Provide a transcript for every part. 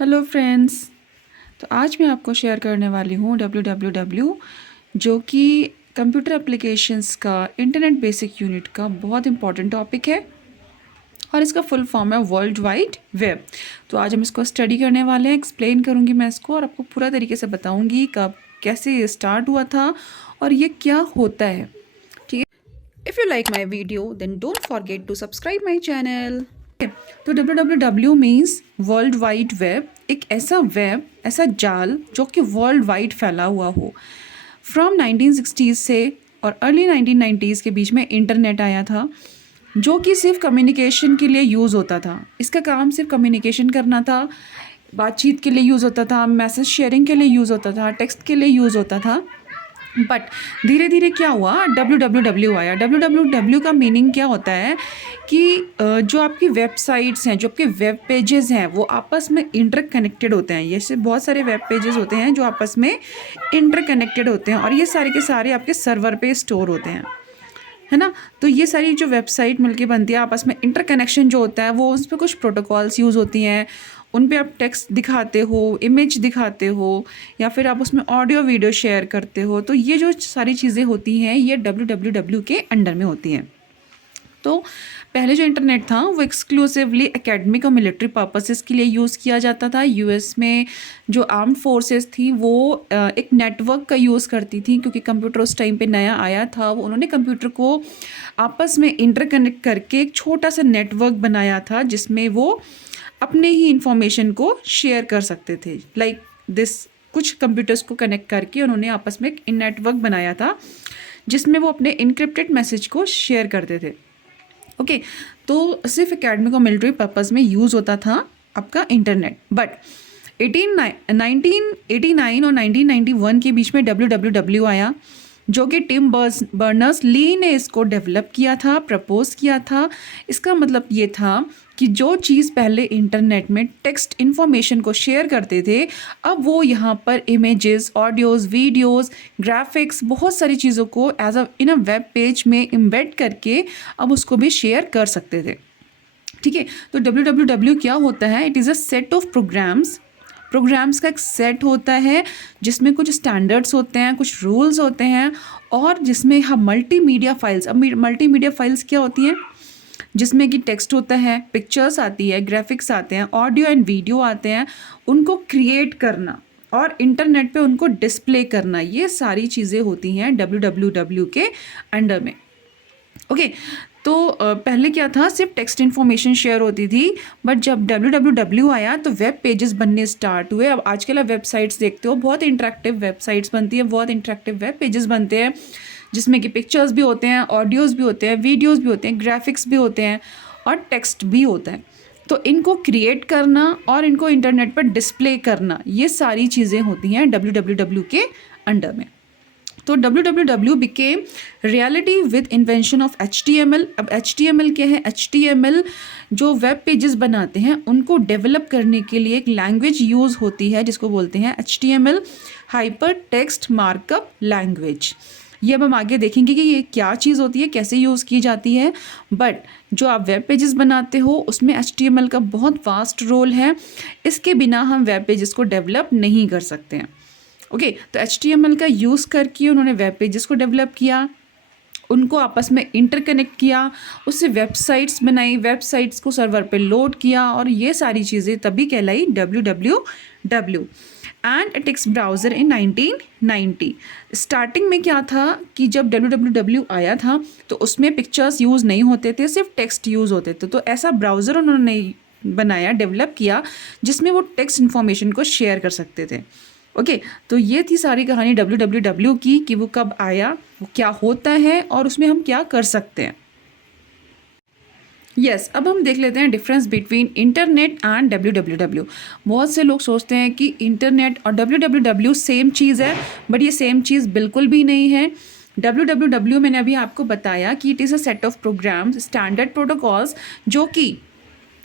Hello friends. तो आज मैं आपको शेयर करने वाली हूँ www, जो कि कंप्यूटर एप्लीकेशंस का इंटरनेट बेसिक यूनिट का बहुत इंपॉर्टेंट टॉपिक है और इसका फुल फॉर्म है वर्ल्ड वाइड वेब। तो आज हम इसको स्टडी करने वाले हैं, एक्सप्लेन करूँगी मैं इसको और आपको पूरा तरीके से बताऊँगी कब कैसे ये स्टार्ट हुआ था और ये क्या होता है। ठीक है, if you like my video then don't forget to subscribe my channel. तो www means world wide web, एक ऐसा वेब, ऐसा जाल जो कि वर्ल्ड वाइड फैला हुआ हो। फ्रॉम 1960s से और अर्ली 1990s के बीच में इंटरनेट आया था, जो कि सिर्फ कम्युनिकेशन के लिए यूज़ होता था। इसका काम सिर्फ कम्युनिकेशन करना था, बातचीत के लिए यूज़ होता था, मैसेज शेयरिंग के लिए यूज़ होता था, टेक्स्ट के लिए यूज़ होता था। बट धीरे धीरे क्या हुआ, www आया। www का मीनिंग क्या होता है कि जो आपकी वेबसाइट्स हैं, जो आपके वेब पेजेस हैं, वो आपस में इंटरकनेक्टेड होते हैं। जैसे बहुत सारे वेब पेजेस होते हैं जो आपस में इंटरकनेक्टेड होते हैं और ये सारे के सारे आपके सर्वर पे स्टोर होते हैं, है ना। तो ये सारी जो वेबसाइट मिलके बनती है, आपस में इंटरकनेक्शन जो होता है, वो उस पर कुछ प्रोटोकॉल्स यूज़ होती हैं। उन पे आप टेक्स्ट दिखाते हो, इमेज दिखाते हो, या फिर आप उसमें ऑडियो वीडियो शेयर करते हो। तो ये जो सारी चीज़ें होती हैं ये www के अंडर में होती हैं। तो पहले जो इंटरनेट था वो एक्सक्लूसिवली एकेडमिक और मिलिट्री पर्पसेस के लिए यूज़ किया जाता था। यूएस में जो आर्म्ड फोर्सेस थी वो एक नेटवर्क का यूज़ करती थी, क्योंकि कंप्यूटर उस टाइम पे नया आया था। वो उन्होंने कंप्यूटर को आपस में इंटरकनेक्ट करके एक छोटा सा नेटवर्क बनाया था, जिसमें वो अपने ही इंफॉर्मेशन को शेयर कर सकते थे। लाइक दिस, कुछ कंप्यूटर्स को कनेक्ट करके उन्होंने आपस में एक नेटवर्क बनाया था, जिसमें वो अपने इनक्रिप्टेड मैसेज को शेयर करते थे। ओके, तो सिर्फ एकेडमिक और मिलिट्री पर्पस में यूज़ होता था आपका इंटरनेट। बट 1989 और 1991 के बीच में www आया, जो कि टिम बर्नर्स ली ने इसको डेवलप किया था, प्रपोज किया था। इसका मतलब ये था कि जो चीज़ पहले इंटरनेट में टेक्स्ट इन्फॉर्मेशन को शेयर करते थे, अब वो यहाँ पर इमेजेस, ऑडियोज़, वीडियोज़, ग्राफिक्स, बहुत सारी चीज़ों को as a in a web page में इम्बेड करके अब उसको भी शेयर कर सकते थे। ठीक है, तो www क्या होता है? It is a set of programs का एक सेट होता है, जिसमें कुछ स्टैंडर्ड्स होते हैं, कुछ रूल्स होते हैं, और जिसमें हम मल्टीमीडिया फाइल्स, अब मल्टीमीडिया फाइल्स क्या होती हैं? जिसमें कि टेक्स्ट होता है, पिक्चर्स आती है, ग्राफिक्स आते हैं, ऑडियो एंड वीडियो आते हैं, उनको क्रिएट करना और इंटरनेट पे उनको डिस्प्ले करना, ये सारी चीज़ें होती हैं www के अंडर में। ओके, तो पहले क्या था, सिर्फ टेक्स्ट इन्फॉर्मेशन शेयर होती थी। बट जब www आया तो वेब पेजेस बनने स्टार्ट हुए। अब आजकल आप वेबसाइट्स देखते हो, बहुत इंटरेक्टिव वेबसाइट्स बनती है, बहुत इंटरेक्टिव वेब पेजेस बनते हैं, जिसमें कि पिक्चर्स भी होते हैं, ऑडियोज़ भी होते हैं, वीडियोज़ भी होते हैं, ग्राफिक्स भी होते हैं और टेक्स्ट भी होता है। तो इनको क्रिएट करना और इनको इंटरनेट पर डिस्प्ले करना, ये सारी चीज़ें होती हैं www के अंडर में। तो www became reality with invention of HTML। अब HTML क्या है? HTML जो वेब पेजेस बनाते हैं उनको डेवलप करने के लिए एक लैंग्वेज यूज़ होती है, जिसको बोलते हैं HTML, hyper text markup language. ये अब हम आगे देखेंगे कि ये क्या चीज़ होती है, कैसे यूज़ की जाती है। बट जो आप वेब पेजेस बनाते हो उसमें HTML का बहुत वास्ट रोल है, इसके बिना हम वेब पेजेस को डेवलप नहीं कर सकते हैं। ओके, तो HTML का यूज़ करके उन्होंने वेब पेजेस को डेवलप किया, उनको आपस में इंटरकनेक्ट किया, उससे वेबसाइट्स बनाई, वेबसाइट्स को सर्वर पे लोड किया, और ये सारी चीज़ें तभी कहलाई www। And text browser in 1990। Starting में क्या था कि जब www आया था तो उसमें पिक्चर्स यूज़ नहीं होते थे, सिर्फ टेक्स्ट यूज़ होते थे। तो ऐसा ब्राउज़र उन्होंने बनाया, डेवलप किया, जिसमें वो टेक्स्ट इन्फॉर्मेशन को शेयर कर सकते थे। ओके, तो ये थी सारी कहानी www की, कि वो कब आया, वो क्या होता है और उसमें हम क्या कर सकते हैं। यस, अब हम देख लेते हैं difference between internet and www। बहुत से लोग सोचते हैं कि इंटरनेट और www सेम चीज़ है, बट ये सेम चीज़ बिल्कुल भी नहीं है। www मैंने अभी आपको बताया कि it is a set of programs, standard protocols, जो कि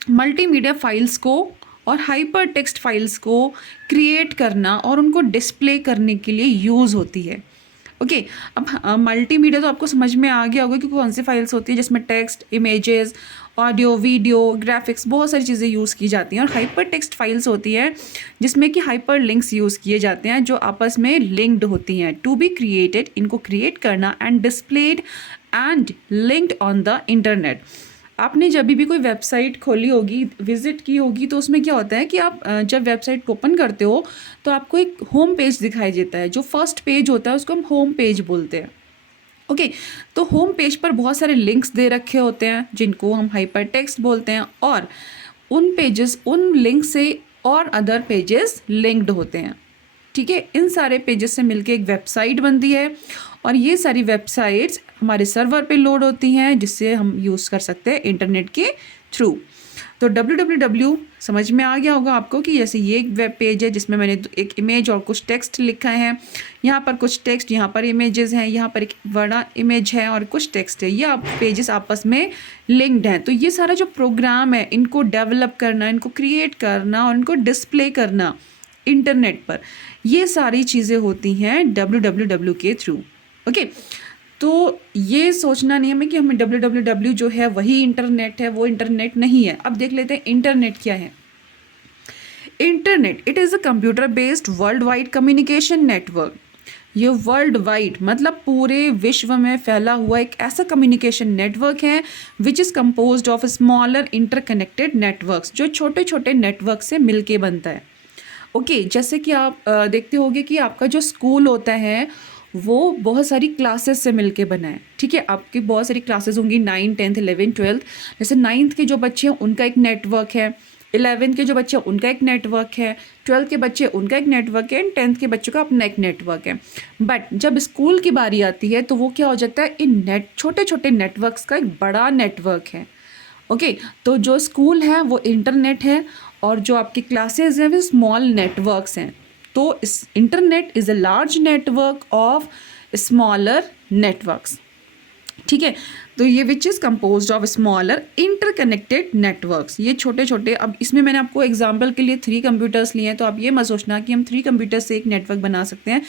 मल्टीमीडिया फाइल्स को और हाइपर टेक्स्ट फाइल्स को क्रिएट करना और उनको डिस्प्ले करने के लिए यूज़ होती है। ओके, अब मल्टीमीडिया तो आपको समझ में आ गया होगा कि कौन सी फाइल्स होती है जिसमें text, images audio, video, graphics, बहुत सारी चीज़ें यूज़ की जाती हैं। और हाइपर टेक्स्ट फाइल्स होती हैं जिसमें कि हाइपर लिंक्स यूज़ किए जाते हैं जो आपस में लिंक्ड होती हैं। टू बी क्रिएटेड, इनको क्रिएट करना, and displayed and linked on the internet. आपने जब भी कोई वेबसाइट खोली होगी, विजिट की होगी, तो उसमें क्या होता है कि आप जब वेबसाइट ओपन करते हो तो आपको एक होम पेज दिखाई देता है। जो फर्स्ट पेज होता है उसको हम होम पेज बोलते हैं। ओके, तो होम पेज पर बहुत सारे लिंक्स दे रखे होते हैं जिनको हम हाइपर टेक्स्ट बोलते हैं, और उन पेजेस, उन लिंक से और अदर पेजेस लिंक्ड होते हैं। ठीक है, इन सारे पेजेस से मिलके एक वेबसाइट बनती है, और ये सारी वेबसाइट्स हमारे सर्वर पे लोड होती हैं जिससे हम यूज़ कर सकते हैं इंटरनेट के थ्रू। तो www समझ में आ गया होगा आपको कि जैसे ये एक वेब पेज है जिसमें मैंने एक इमेज और कुछ टेक्स्ट लिखा है। यहाँ पर कुछ टेक्स्ट, यहाँ पर इमेजेस हैं, यहाँ पर एक बड़ा इमेज है और कुछ टेक्स्ट है। ये आप पेजेस आपस में लिंक्ड हैं। तो ये सारा जो प्रोग्राम है, इनको डेवलप करना, इनको क्रिएट करना और इनको डिस्प्ले करना इंटरनेट पर, ये सारी चीज़ें होती हैं www के थ्रू। ओके, तो ये सोचना नहीं हमें कि हमें www जो है वही इंटरनेट है, वो इंटरनेट नहीं है। अब देख लेते हैं इंटरनेट क्या है। Internet, it is a computer based world wide communication network. ये वर्ल्ड वाइड मतलब पूरे विश्व में फैला हुआ एक ऐसा कम्युनिकेशन नेटवर्क है which is composed of smaller interconnected networks, जो छोटे छोटे नेटवर्क से मिलके बनता है। ओके, जैसे कि आप देखते होंगे कि आपका जो स्कूल होता है वो बहुत सारी क्लासेस से मिलके बना है। ठीक है, आपकी बहुत सारी क्लासेस होंगी, 9, 10, 11, 12। जैसे 9th के जो बच्चे हैं उनका एक नेटवर्क है, 11th के जो बच्चे हैं उनका एक नेटवर्क है, 12th के बच्चे उनका एक नेटवर्क है, एंड 10th के बच्चों का अपना एक नेटवर्क है। बट जब स्कूल की बारी आती है तो वो क्या हो जाता है, इन छोटे छोटे नेटवर्क्स का एक बड़ा नेटवर्क है। ओके, तो जो स्कूल है वो इंटरनेट है, और जो आपकी क्लासेस हैं वो स्मॉल नेटवर्क्स हैं। तो इस internet is a large network of smaller networks. ठीक है, तो ये which is composed of smaller interconnected networks. ये छोटे छोटे, अब इसमें मैंने आपको एग्जांपल के लिए 3 कंप्यूटर्स लिए हैं, तो आप ये मत सोचना कि हम 3 कंप्यूटर से एक नेटवर्क बना सकते हैं।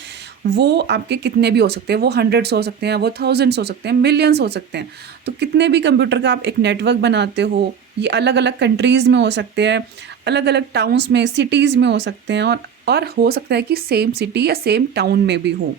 वो आपके कितने भी हो सकते हैं, वो हंड्रेड्स हो सकते हैं, वो थाउजेंड्स हो सकते हैं, मिलियंस हो सकते हैं। तो कितने भी कंप्यूटर का आप एक नेटवर्क बनाते हो, ये अलग अलग कंट्रीज़ में हो सकते हैं, अलग अलग टाउन्स में, सिटीज़ में हो सकते हैं, और हो सकता है कि सेम सिटी या सेम टाउन में भी हो।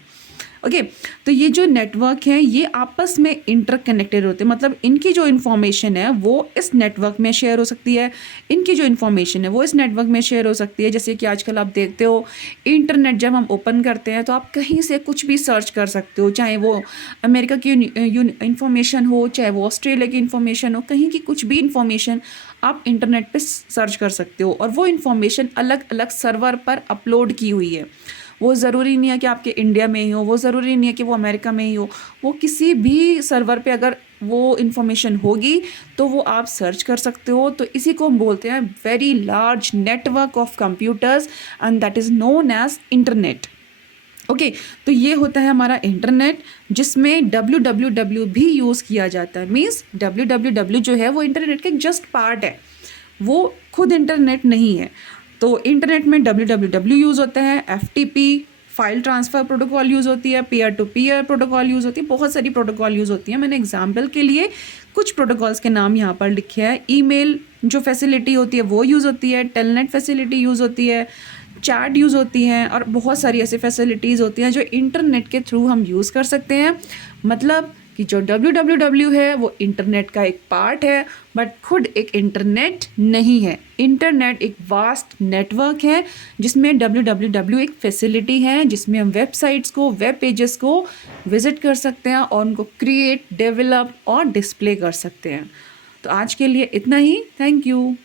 ओके, तो ये जो नेटवर्क हैं ये आपस में इंटरकनेक्टेड होते हैं, मतलब इनकी जो इन्फॉर्मेशन है वो इस नेटवर्क में शेयर हो सकती है, इनकी जो इन्फॉर्मेशन है वो इस नेटवर्क में शेयर हो सकती है। जैसे कि आजकल आप देखते हो इंटरनेट जब हम ओपन करते हैं तो आप कहीं से कुछ भी सर्च कर सकते हो, चाहे वो अमेरिका की इन्फॉर्मेशन हो, चाहे वो ऑस्ट्रेलिया की इन्फॉर्मेशन हो, कहीं की कुछ भी इन्फॉर्मेशन आप इंटरनेट पे सर्च कर सकते हो, और वो इन्फॉर्मेशन अलग अलग सर्वर पर अपलोड की हुई है। वो ज़रूरी नहीं है कि आपके इंडिया में ही हो, वो ज़रूरी नहीं है कि वो अमेरिका में ही हो, वो किसी भी सर्वर पे अगर वो इन्फॉर्मेशन होगी तो वो आप सर्च कर सकते हो। तो इसी को हम बोलते हैं very large network of computers, and that is known as internet. Okay, तो ये होता है हमारा इंटरनेट, जिसमें www भी यूज़ किया जाता है। मीन्स www जो है वो इंटरनेट का एक जस्ट पार्ट है, वो खुद इंटरनेट नहीं है। तो इंटरनेट में www यूज़ होता है, FTP file transfer protocol use होती है, peer to peer protocol use होती है, बहुत सारी प्रोटोकॉल यूज़ होती है। मैंने एग्जांपल के लिए कुछ प्रोटोकॉल्स के नाम यहाँ पर लिखे हैं। ईमेल जो फैसिलिटी होती है वो यूज़ होती है, टेलनेट फैसिलिटी यूज़ होती है, चैट यूज़ होती हैं, और बहुत सारी ऐसी फैसिलिटीज़ होती हैं जो इंटरनेट के थ्रू हम यूज़ कर सकते हैं। मतलब कि जो www है वो इंटरनेट का एक पार्ट है, बट खुद एक इंटरनेट नहीं है। इंटरनेट एक वास्ट नेटवर्क है जिसमें www एक फैसिलिटी है, जिसमें हम वेबसाइट्स को, वेब पेजेस को विज़िट कर सकते हैं और उनको क्रिएट, डेवलप और डिस्प्ले कर सकते हैं। तो आज के लिए इतना ही। Thank you.